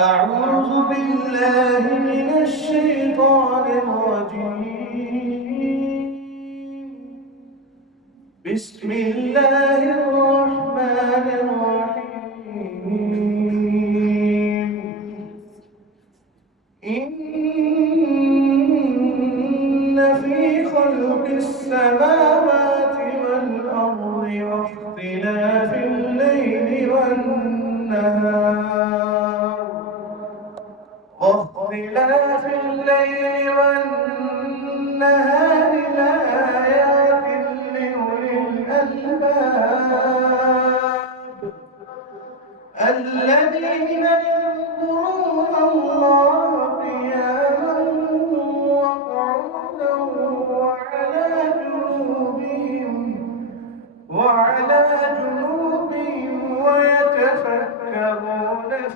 أعوذ بالله من الشيطان الرجيم. بسم الله الرحمن الرحيم. إن في خلق السماوات والأرض واختلاف الليل والنهار لآيات لأولي الألباب الذين يذكرون الله قياما وقعودا وعلى جنوبهم ويتفكرون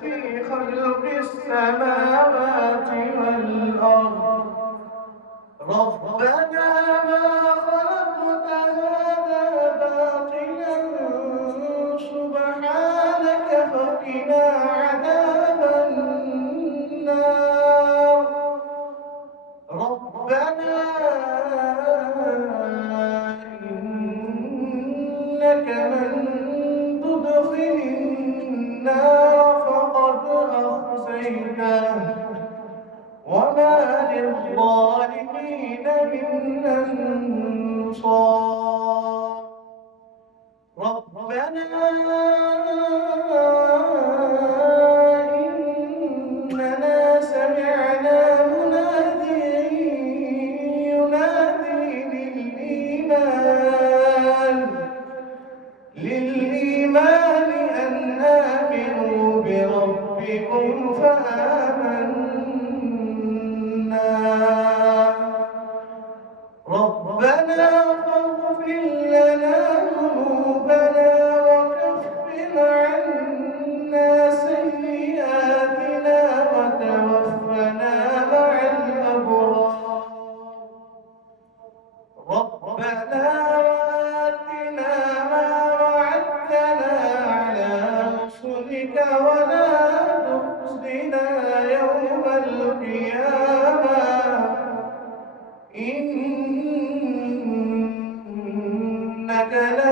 في خلق السماوات والأرض ربنا ما خلقت هذا باطلا سبحانك فقنا عذاب النار. ربنا إنك من تدخل النار فقد أخزيته وما للظالمين من أنصار. ربنا إننا سمعنا مناديا ينادي للإيمان أن آمنوا بربكم فآمنا. ربنا فاغفر لنا ذنوبنا وكفر عنا سيئاتنا وتوفنا مع الأبرار. ربنا وآتنا ما وعدتنا على رسلك ولا تخزنا يوم القيامة إنك لا